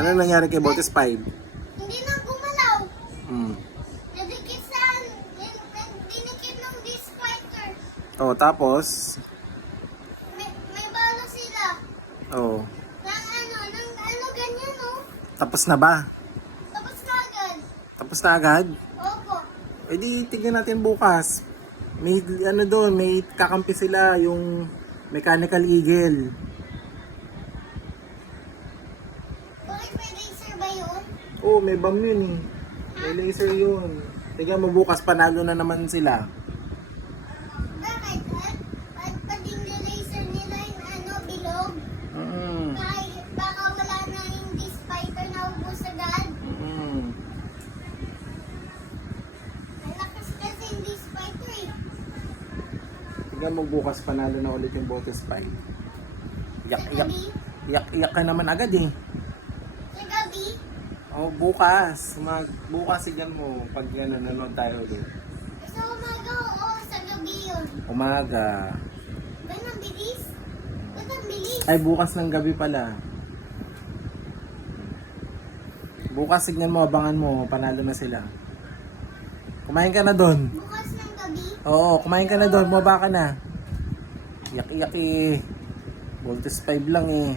Ano nangyari kay Botes 5? Hindi na gumalaw. Hmm. Nadikit sa... Dinikit ng disc fighter. Oh, tapos? May bala sila. Oh. Nang ano ganyan oh. Tapos na ba? Tapos kagad. Tapos na agad? Opo. E di, tignan natin bukas. May ano doon, may kakampi sila, yung Mechanical Eagle. Bakit may laser ba yun? Oh, may bomb yun eh. May laser yun. Tignan mo bukas, panalo na naman sila. Bakit? At paging laser nila yung ano, bilog? Mm. Baka wala na yung disc fighter na ubos agad. Mm. Ang lakas kasi yung disc fighter eh. Tignan mo bukas, panalo na ulit yung Botes 5. Iyak, Sa iyak. gabi? Iyak, iyak ka naman agad eh. Sa gabi? Oh, bukas. Bukas tignan mo pag nanonood tayo ulit. Sa umaga oo, sa gabi yun. Umaga. Ba't ang bilis? Ba't ang bilis? Ay, bukas ng gabi pala. Bukas tignan mo, abangan mo, panalo na sila. Kumain ka na doon. Bukas ng gabi? Oo, kumain ka na doon, bumaba ka na. Iyak-iyak eh. Voltes 5 lang eh.